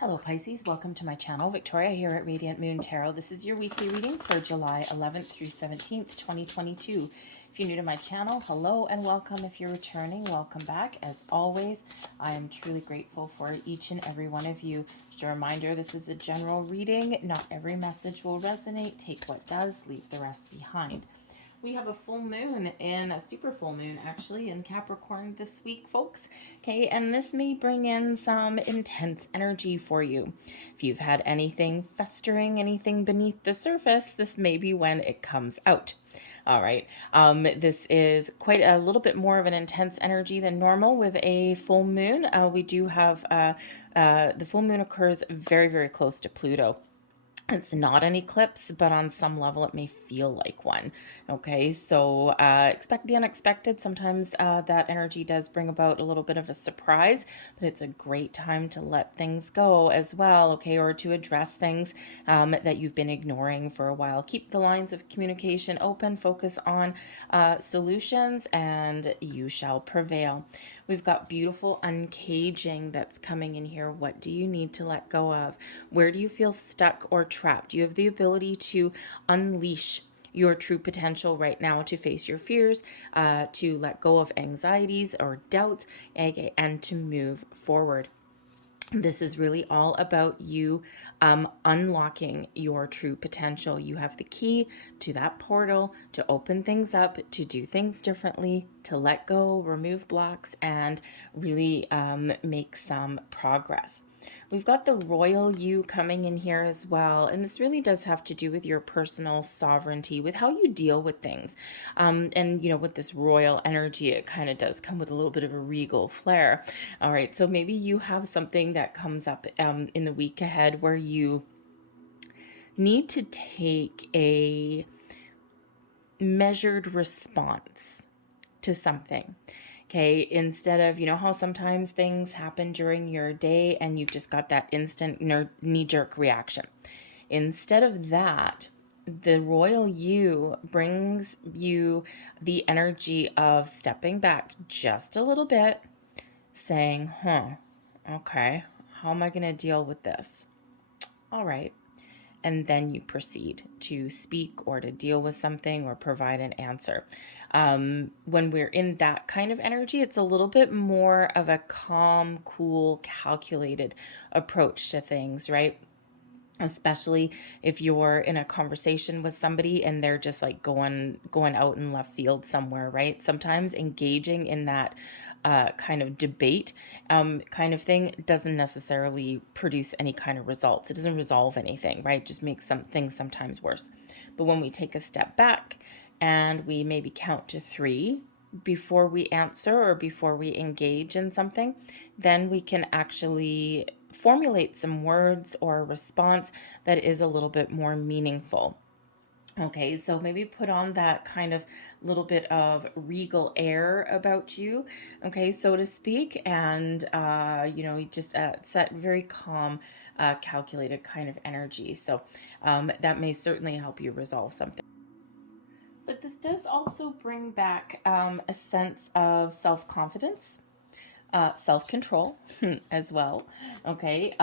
Hello Pisces, welcome to my channel. Victoria here at Radiant Moon Tarot. This is your weekly reading for July 11th through 17th, 2022. If you're new to my channel, hello and welcome. If you're returning, welcome back. As always, I am truly grateful for each and every one of you. Just a reminder, this is a general reading. Not every message will resonate. Take what does, leave the rest behind. We have a full moon and a super full moon actually in Capricorn this week, folks. Okay, and this may bring in some intense energy for you. If you've had anything festering, anything beneath the surface, this may be when it comes out. All right, this is quite a little bit more of an intense energy than normal with a full moon. We do have the full moon occurs very, very close to Pluto. It's not an eclipse, but on some level it may feel like one. Okay, so expect the unexpected. Sometimes that energy does bring about a little bit of a surprise, but it's a great time to let things go as well, okay, or to address things that you've been ignoring for a while. Keep the lines of communication open, focus on solutions, and you shall prevail. We've got beautiful uncaging that's coming in here. What do you need to let go of? Where do you feel stuck or trapped? You have the ability to unleash your true potential right now, to face your fears, to let go of anxieties or doubts, and to move forward. This is really all about you unlocking your true potential. You have the key to that portal to open things up, to do things differently, to let go, remove blocks, and really make some progress. We've got the royal you coming in here as well. And this really does have to do with your personal sovereignty, with how you deal with things. And, you know, with this royal energy, it kind of does come with a little bit of a regal flair. All right. So maybe you have something that comes up in the week ahead where you need to take a measured response to something. Okay, instead of, you know, how sometimes things happen during your day and you've just got that instant knee-jerk reaction. Instead of that, the royal you brings you the energy of stepping back just a little bit, saying, okay, how am I going to deal with this? All right. And then you proceed to speak or to deal with something or provide an answer. When we're in that kind of energy, it's a little bit more of a calm, cool, calculated approach to things, right? Especially if you're in a conversation with somebody and they're just like going out in left field somewhere, right? Sometimes engaging in that kind of debate kind of thing doesn't necessarily produce any kind of results. It doesn't resolve anything, right? It just makes some things sometimes worse. But when we take a step back and we maybe count to 3 before we answer or before we engage in something, then we can actually formulate some words or a response that is a little bit more meaningful. Okay, so maybe put on that kind of little bit of regal air about you, okay, so to speak, and, you know, just set very calm, calculated kind of energy. So that may certainly help you resolve something. But this does also bring back a sense of self-confidence, self-control as well. Okay,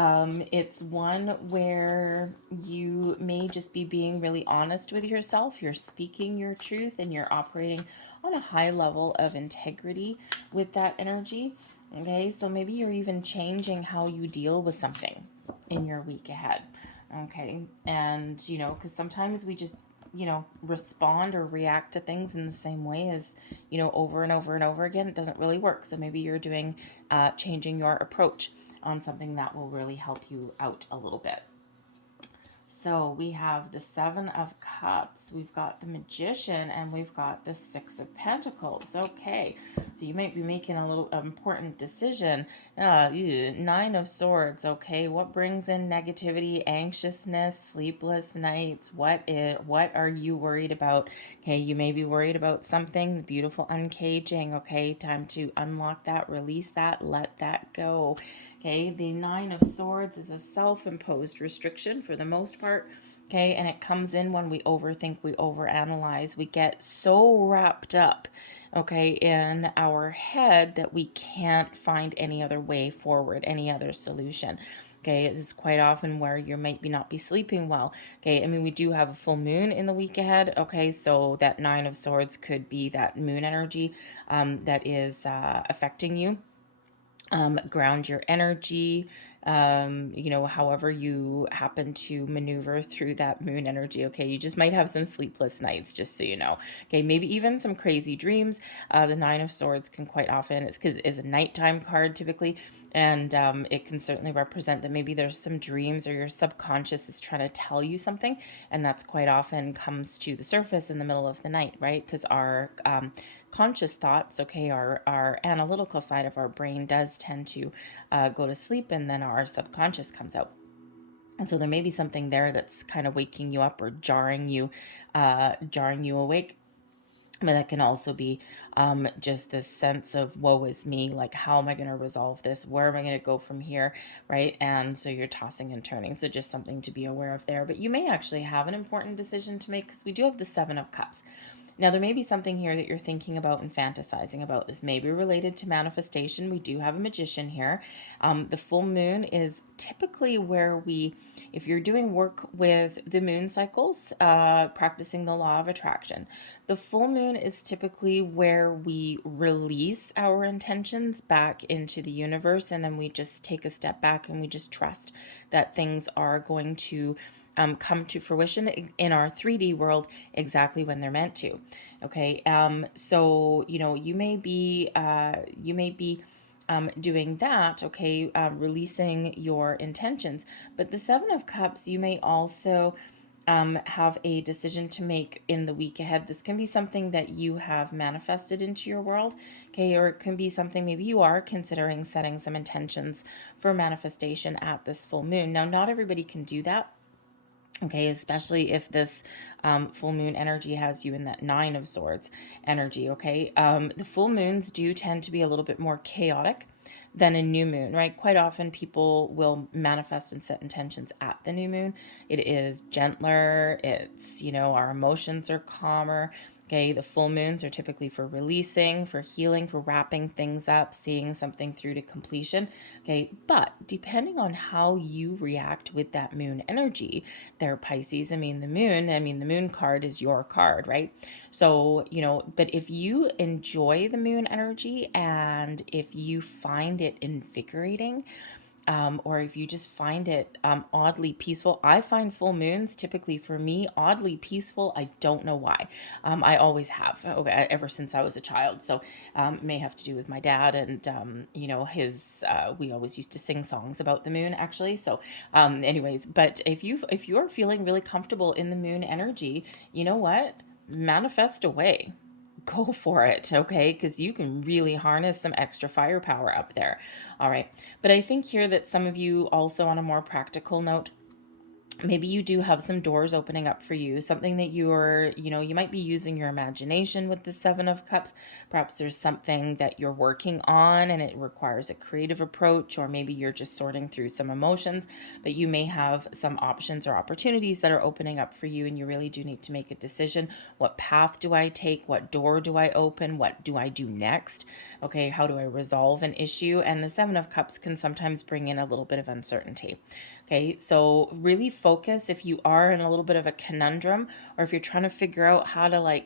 it's one where you may just be being really honest with yourself. You're speaking your truth and you're operating on a high level of integrity with that energy. Okay, so maybe you're even changing how you deal with something in your week ahead. Okay, and you know, because sometimes we just, you know, respond or react to things in the same way as, you know, over and over and over again. It doesn't really work. So maybe you're doing changing your approach on something that will really help you out a little bit. So we have the 7 of Cups, we've got the Magician, and we've got the 6 of Pentacles. Okay, so you might be making a little important decision. 9 of Swords, okay, what brings in negativity, anxiousness, sleepless nights? What are you worried about? Okay, you may be worried about something, the beautiful uncaging, okay, time to unlock that, release that, let that go. Okay, the 9 of Swords is a self-imposed restriction for the most part. Okay, and it comes in when we overthink, we overanalyze, we get so wrapped up, okay, in our head that we can't find any other way forward, any other solution. Okay, it's quite often where you might not be sleeping well. Okay, I mean, we do have a full moon in the week ahead. Okay, so that Nine of Swords could be that moon energy that is affecting you. Ground your energy, however you happen to maneuver through that moon energy. Okay, you just might have some sleepless nights, just so you know. Okay, maybe even some crazy dreams. The Nine of Swords can quite often, it's because it's a nighttime card typically, and it can certainly represent that maybe there's some dreams or your subconscious is trying to tell you something, and that's quite often comes to the surface in the middle of the night, right? Because our conscious thoughts, okay, our analytical side of our brain does tend to go to sleep, and then our subconscious comes out. And so there may be something there that's kind of waking you up or jarring you awake. But that can also be just this sense of woe is me, like how am I going to resolve this? Where am I going to go from here, right? And so you're tossing and turning. So just something to be aware of there. But you may actually have an important decision to make, because we do have the Seven of Cups. Now, there may be something here that you're thinking about and fantasizing about. This may be related to manifestation. We do have a magician here. The full moon is typically where if you're doing work with the moon cycles, practicing the law of attraction, the full moon is typically where we release our intentions back into the universe, and then we just take a step back and we just trust that things are going to come to fruition in our 3D world exactly when they're meant to. Okay, so you may be doing that. Okay, releasing your intentions. But the Seven of Cups, you may also have a decision to make in the week ahead. This can be something that you have manifested into your world, okay, or it can be something maybe you are considering setting some intentions for manifestation at this full moon. Now, not everybody can do that. Okay, especially if this full moon energy has you in that Nine of Swords energy, okay? The full moons do tend to be a little bit more chaotic than a new moon, right? Quite often people will manifest and set intentions at the new moon. It is gentler, it's, our emotions are calmer. Okay, the full moons are typically for releasing, for healing, for wrapping things up, seeing something through to completion. Okay, but depending on how you react with that moon energy, there, Pisces, the moon card is your card, right? So, but if you enjoy the moon energy and if you find it invigorating, or if you just find it oddly peaceful. I find full moons typically for me oddly peaceful. I don't know why. I always have, okay, ever since I was a child. So it may have to do with my dad and his. We always used to sing songs about the moon, actually. So, anyways, but if you are feeling really comfortable in the moon energy, you know what? Manifest away. Go for it, okay? Because you can really harness some extra firepower up there. All right. But I think here that some of you also, on a more practical note, maybe you do have some doors opening up for you, something that you might be using your imagination with the Seven of Cups. Perhaps there's something that you're working on and it requires a creative approach, or maybe you're just sorting through some emotions, but you may have some options or opportunities that are opening up for you, and you really do need to make a decision. What path do I take? What door do I open? What do I do next? Okay, how do I resolve an issue? And the Seven of Cups can sometimes bring in a little bit of uncertainty. Okay, so really focus if you are in a little bit of a conundrum, or if you're trying to figure out how to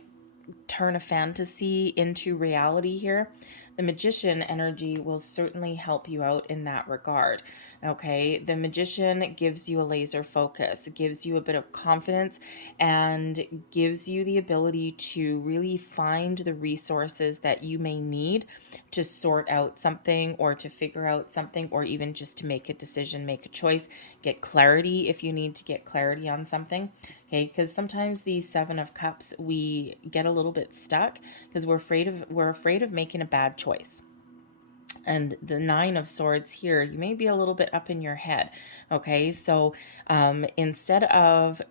turn a fantasy into reality here. The magician energy will certainly help you out in that regard. Okay, the magician gives you a laser focus, gives you a bit of confidence, and gives you the ability to really find the resources that you may need to sort out something, or to figure out something, or even just to make a decision, make a choice, get clarity if you need to get clarity on something. Okay, because sometimes the Seven of Cups, we get a little bit stuck because we're afraid of making a bad choice. And the Nine of Swords here, you may be a little bit up in your head. Okay, so instead of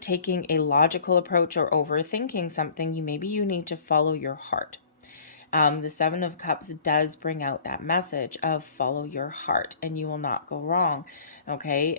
taking a logical approach or overthinking something, you need to follow your heart. The Seven of Cups does bring out that message of follow your heart and you will not go wrong. Okay,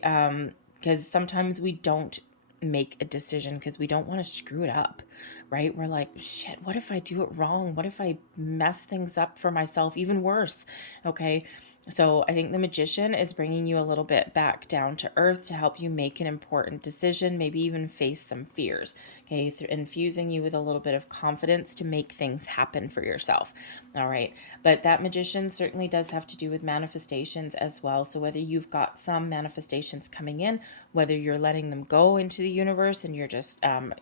because sometimes we don't make a decision because we don't want to screw it up, right? We're like, shit, what if I do it wrong? What if I mess things up for myself? Even worse. Okay. So I think the Magician is bringing you a little bit back down to earth to help you make an important decision, maybe even face some fears. Okay. Infusing you with a little bit of confidence to make things happen for yourself. All right. But that Magician certainly does have to do with manifestations as well. So whether you've got some manifestations coming in, whether you're letting them go into the universe and you're just, trying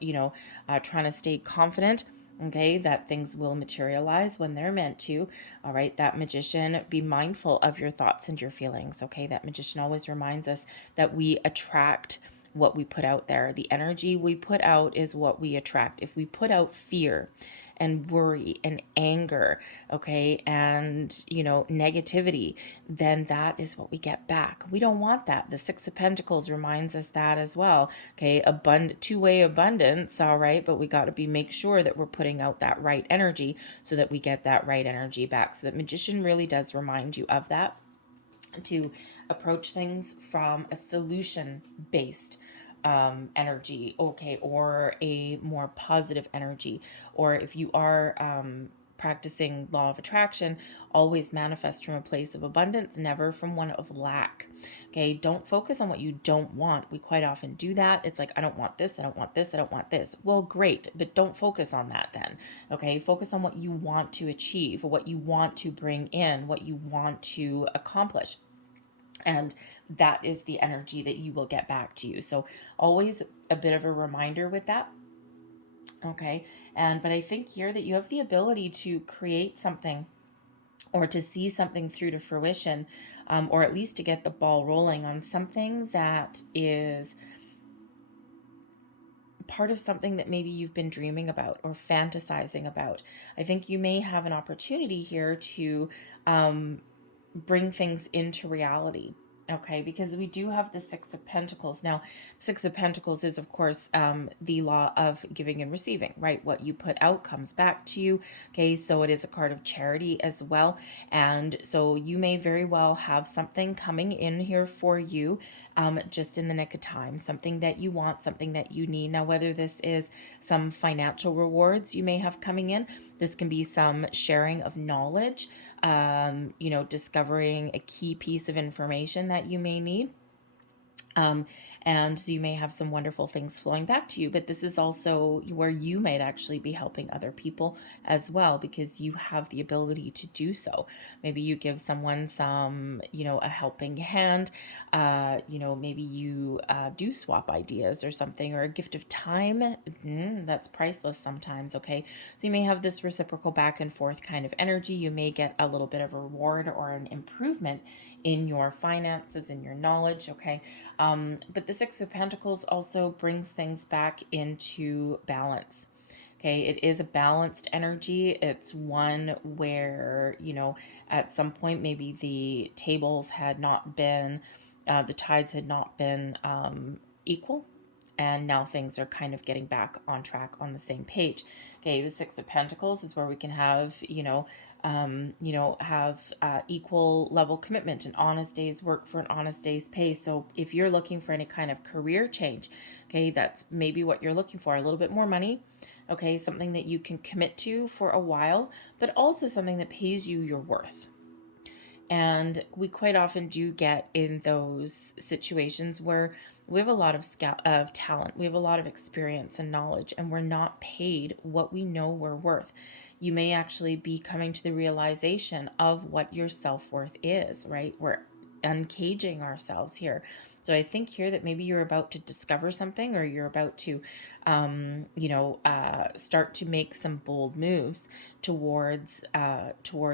to stay confident, okay, that things will materialize when they're meant to. All right, that Magician, be mindful of your thoughts and your feelings. Okay, that Magician always reminds us that we attract what we put out there. The energy we put out is what we attract. If we put out fear and worry and anger, okay, and negativity, then that is what we get back. We don't want that. The Six of Pentacles reminds us that as well. Okay, two-way abundance, all right, but we got to make sure that we're putting out that right energy so that we get that right energy back. So that Magician really does remind you of that, to approach things from a solution based energy, okay, or a more positive energy. Or if you are practicing law of attraction, always manifest from a place of abundance, never from one of lack. Okay, don't focus on what you don't want. We quite often do that. It's like, I don't want this, I don't want this, I don't want this. Well, great, but don't focus on that then. Okay, focus on what you want to achieve, what you want to bring in, what you want to accomplish. And that is the energy that you will get back to you. So always a bit of a reminder with that. Okay. But I think here that you have the ability to create something or to see something through to fruition, or at least to get the ball rolling on something that is part of something that maybe you've been dreaming about or fantasizing about. I think you may have an opportunity here to bring things into reality. Okay, because we do have the Six of Pentacles. Now, Six of Pentacles is, of course, the law of giving and receiving, right? What you put out comes back to you. Okay, so it is a card of charity as well. And so you may very well have something coming in here for you just in the nick of time, something that you want, something that you need. Now, whether this is some financial rewards you may have coming in, this can be some sharing of knowledge, discovering a key piece of information that you may need. And so you may have some wonderful things flowing back to you, but this is also where you might actually be helping other people as well, because you have the ability to do so. Maybe you give someone some, a helping hand, maybe you do swap ideas or something, or a gift of time. That's priceless sometimes, okay? So you may have this reciprocal back and forth kind of energy. You may get a little bit of a reward or an improvement in your finances, in your knowledge, okay? But the Six of Pentacles also brings things back into balance. Okay, it is a balanced energy. It's one where, at some point maybe the tables had not been, the tides had not been equal, and now things are kind of getting back on track, on the same page. Okay, the Six of Pentacles is where we can have, equal level commitment, an honest day's work for an honest day's pay. So if you're looking for any kind of career change, okay, that's maybe what you're looking for, a little bit more money, okay, something that you can commit to for a while, but also something that pays you your worth. And we quite often do get in those situations where we have a lot of talent, we have a lot of experience and knowledge, and we're not paid what we know we're worth. You may actually be coming to the realization of what your self-worth is, right? We're uncaging ourselves here. So I think here that maybe you're about to discover something, or you're about to, start to make some bold moves towards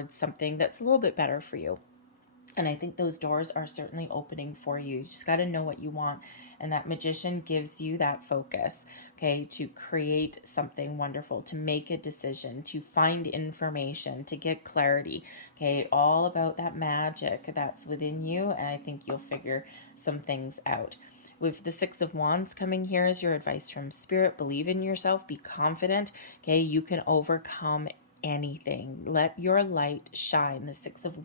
something that's a little bit better for you. And I think those doors are certainly opening for you. You just got to know what you want. And that Magician gives you that focus, okay, to create something wonderful, to make a decision, to find information, to get clarity, okay, all about that magic that's within you. And I think you'll figure some things out. With the Six of Wands coming here as your advice from Spirit, believe in yourself, be confident, okay, you can overcome anything. Let your light shine. The Six of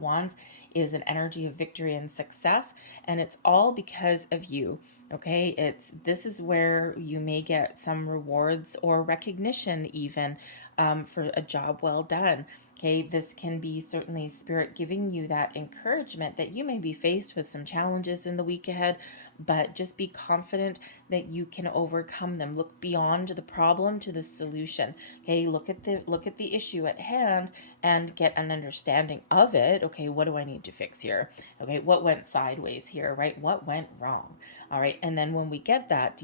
Wands is an energy of victory and success, and it's all because of you. Okay, this is where you may get some rewards or recognition even for a job well done. Okay, this can be certainly spirit giving you that encouragement that you may be faced with some challenges in the week ahead, but just be confident that you can overcome them. Look beyond the problem to the solution. Okay, look at the issue at hand and get an understanding of it. Okay, what do I need to fix here? Okay, what went sideways here, right? What went wrong? All right, and then when we get that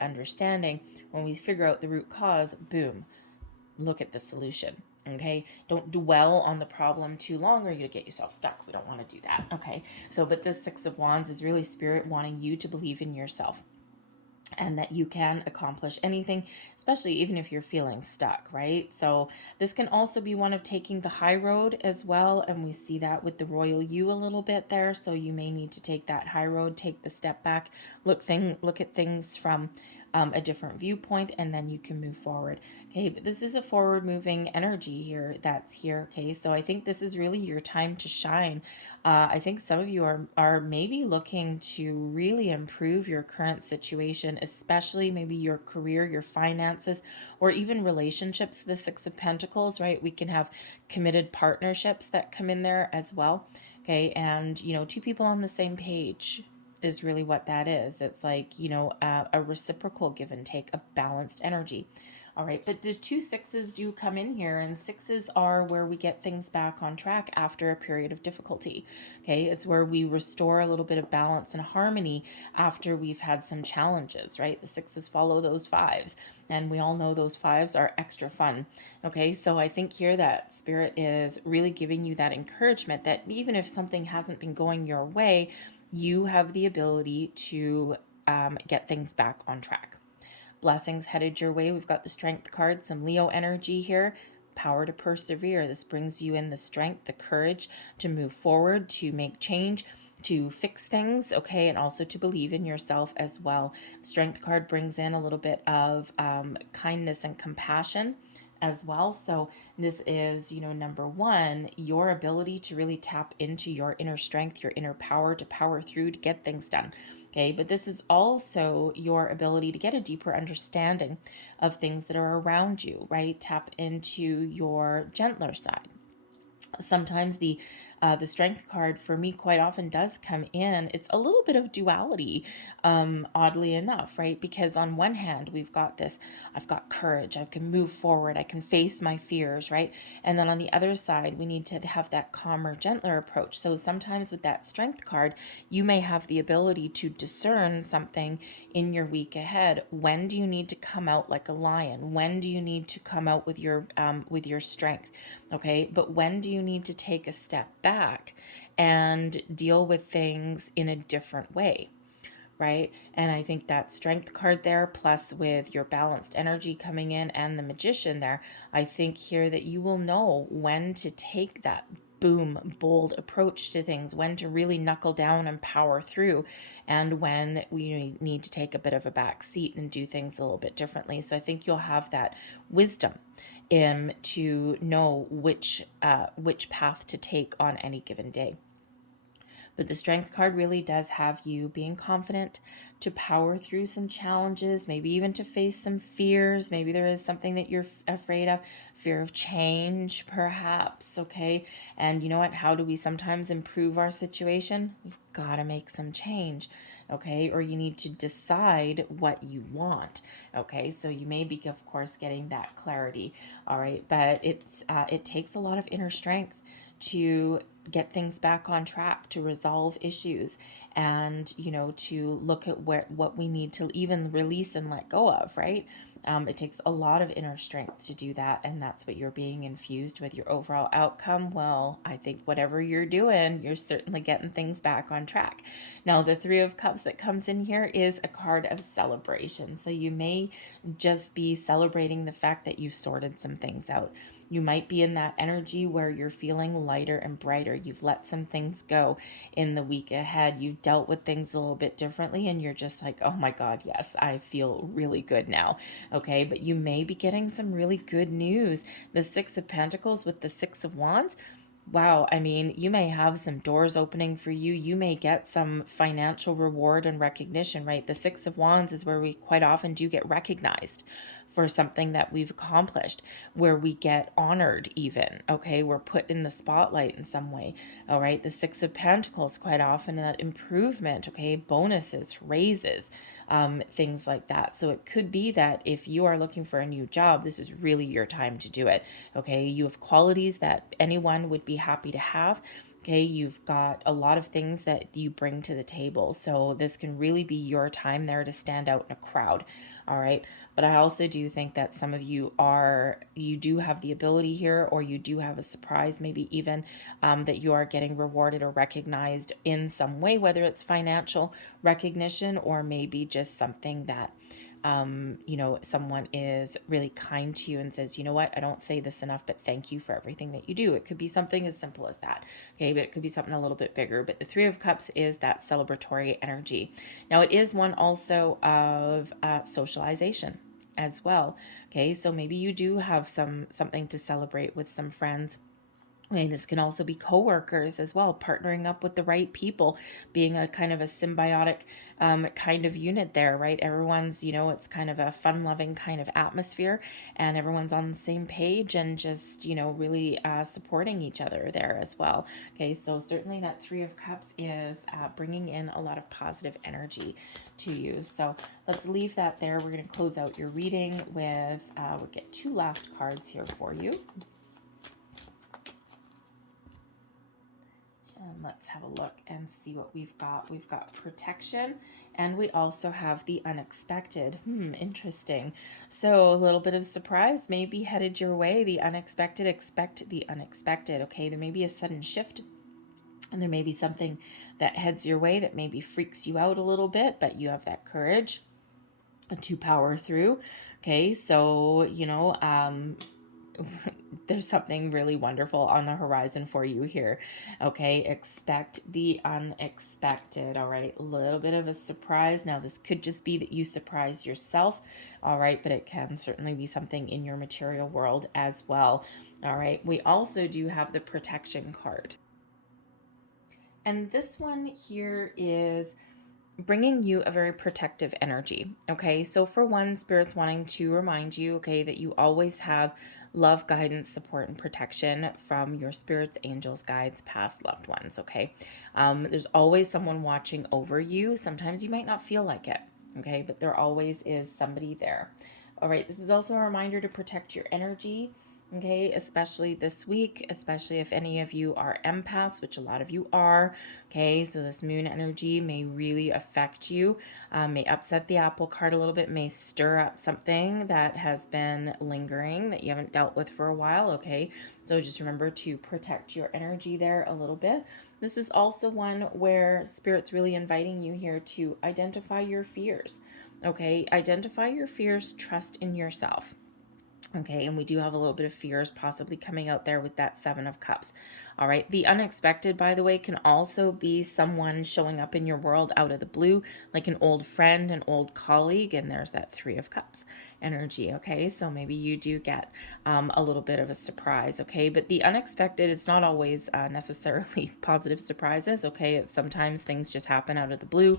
understanding, when we figure out the root cause, boom, look at the solution. Okay, don't dwell on the problem too long or you're gonna get yourself stuck. We don't want to do that. Okay, so but this Six of Wands is really spirit wanting you to believe in yourself and that you can accomplish anything, especially even if you're feeling stuck, right? So this can also be one of taking the high road as well, and we see that with the royal you a little bit there. So you may need to take that high road, take the step back, look at things from a different viewpoint, and then you can move forward. Okay, but this is a forward moving energy here that's here. Okay, so I think this is really your time to shine. I think some of you are maybe looking to really improve your current situation, especially maybe your career, your finances, or even relationships. The Six of Pentacles, right? We can have committed partnerships that come in there as well. Okay, and two people on the same page is really what that is. It's like, a reciprocal give and take, a balanced energy. All right, but the two sixes do come in here, and sixes are where we get things back on track after a period of difficulty. Okay, it's where we restore a little bit of balance and harmony after we've had some challenges, right? The sixes follow those fives, and we all know those fives are extra fun. Okay, so I think here that spirit is really giving you that encouragement that even if something hasn't been going your way, you have the ability to get things back on track. Blessings headed your way. We've got the Strength card, some Leo energy here. Power to persevere. This brings you in the strength, the courage to move forward, to make change, to fix things, okay, and also to believe in yourself as well. Strength card brings in a little bit of kindness and compassion as well. So this is, number one, your ability to really tap into your inner strength, your inner power to power through to get things done. Okay, but this is also your ability to get a deeper understanding of things that are around you, right? Tap into your gentler side. Sometimes the Strength card for me quite often does come in. It's a little bit of duality, oddly enough, right? Because on one hand, we've got this, I've got courage, I can move forward, I can face my fears, right? And then on the other side, we need to have that calmer, gentler approach. So sometimes with that Strength card, you may have the ability to discern something in your week ahead. When do you need to come out like a lion? When do you need to come out with your strength? Okay, but when do you need to take a step back and deal with things in a different way, right? And I think that Strength card there, plus with your balanced energy coming in and the Magician there, I think here that you will know when to take that boom, bold approach to things, when to really knuckle down and power through, and when we need to take a bit of a back seat and do things a little bit differently. So I think you'll have that wisdom to know which path to take on any given day. But the Strength card really does have you being confident to power through some challenges, maybe even to face some fears. Maybe there is something that you're afraid of, fear of change, perhaps, okay? And you know what? How do we sometimes improve our situation? We've got to make some change, okay? Or you need to decide what you want, okay? So you may be, of course, getting that clarity, all right? But it takes a lot of inner strength to get things back on track, to resolve issues, and to look at what we need to even release and let go of, right? It takes a lot of inner strength to do that, and that's what you're being infused with your overall outcome. Well, I think whatever you're doing, you're certainly getting things back on track. Now, the Three of Cups that comes in here is a card of celebration. So you may just be celebrating the fact that you've sorted some things out. You might be in that energy where you're feeling lighter and brighter. You've let some things go in the week ahead. You've dealt with things a little bit differently, and you're just like, oh my God, yes, I feel really good now. Okay, but you may be getting some really good news. The Six of Pentacles with the Six of Wands, wow, I mean, you may have some doors opening for you. You may get some financial reward and recognition, right? The Six of Wands is where we quite often do get recognized for something that we've accomplished, where we get honored even, okay? We're put in the spotlight in some way, all right? The Six of Pentacles, quite often that improvement, okay? Bonuses, raises, things like that. So it could be that if you are looking for a new job, this is really your time to do it, okay? You have qualities that anyone would be happy to have. Okay, you've got a lot of things that you bring to the table. So this can really be your time there to stand out in a crowd. All right. But I also do think that some of you do have the ability here, or you do have a surprise, maybe even that you are getting rewarded or recognized in some way, whether it's financial recognition or maybe just something that someone is really kind to you and says, you know what, I don't say this enough, but thank you for everything that you do. It could be something as simple as that. Okay, but it could be something a little bit bigger. But the Three of Cups is that celebratory energy. Now, it is one also of socialization as well. Okay, so maybe you do have something to celebrate with some friends. Okay, this can also be coworkers as well, partnering up with the right people, being a kind of a symbiotic kind of unit there, right? Everyone's, it's kind of a fun-loving kind of atmosphere, and everyone's on the same page and just, really supporting each other there as well. Okay, so certainly that Three of Cups is bringing in a lot of positive energy to you. So let's leave that there. We're going to close out your reading with, we'll get two last cards here for you. And let's have a look and see what we've got. We've got protection, and we also have the unexpected. Interesting. So a little bit of surprise may be headed your way. The unexpected, expect the unexpected. Okay, there may be a sudden shift, and there may be something that heads your way that maybe freaks you out a little bit, but you have that courage to power through. Okay, so, there's something really wonderful on the horizon for you here. Okay, expect the unexpected. All right, a little bit of a surprise. Now, this could just be that you surprise yourself. All right, but it can certainly be something in your material world as well. All right, we also do have the protection card. And this one here is bringing you a very protective energy. Okay, so for one, Spirit's wanting to remind you, okay, that you always have love, guidance, support, and protection from your spirits, angels, guides, past loved ones. Okay, there's always someone watching over you. Sometimes you might not feel like it, okay, but there always is somebody there. All right, this is also a reminder to protect your energy. Okay, especially this week, especially if any of you are empaths, which a lot of you are. Okay, so this moon energy may really affect you, may upset the apple cart a little bit, may stir up something that has been lingering that you haven't dealt with for a while. Okay, so just remember to protect your energy there a little bit. This is also one where Spirit's really inviting you here to identify your fears. Okay, identify your fears, trust in yourself. Okay, and we do have a little bit of fears possibly coming out there with that Seven of Cups. All right, the unexpected, by the way, can also be someone showing up in your world out of the blue, like an old friend, an old colleague, and there's that Three of Cups energy. Okay, so maybe you do get a little bit of a surprise. Okay, but the unexpected is not always necessarily positive surprises. Okay, it's sometimes things just happen out of the blue,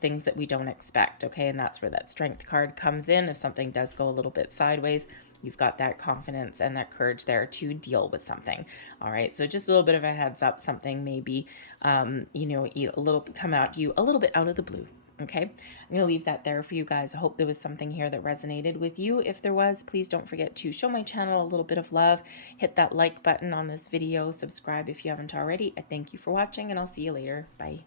things that we don't expect. Okay, and that's where that Strength card comes in. If something does go a little bit sideways, you've got that confidence and that courage there to deal with something. All right, so just a little bit of a heads up, something maybe a little come out you a little bit out of the blue. Okay, I'm going to leave that there for you guys. I hope there was something here that resonated with you. If there was, please don't forget to show my channel a little bit of love. Hit that like button on this video. Subscribe if you haven't already. I thank you for watching, and I'll see you later. Bye.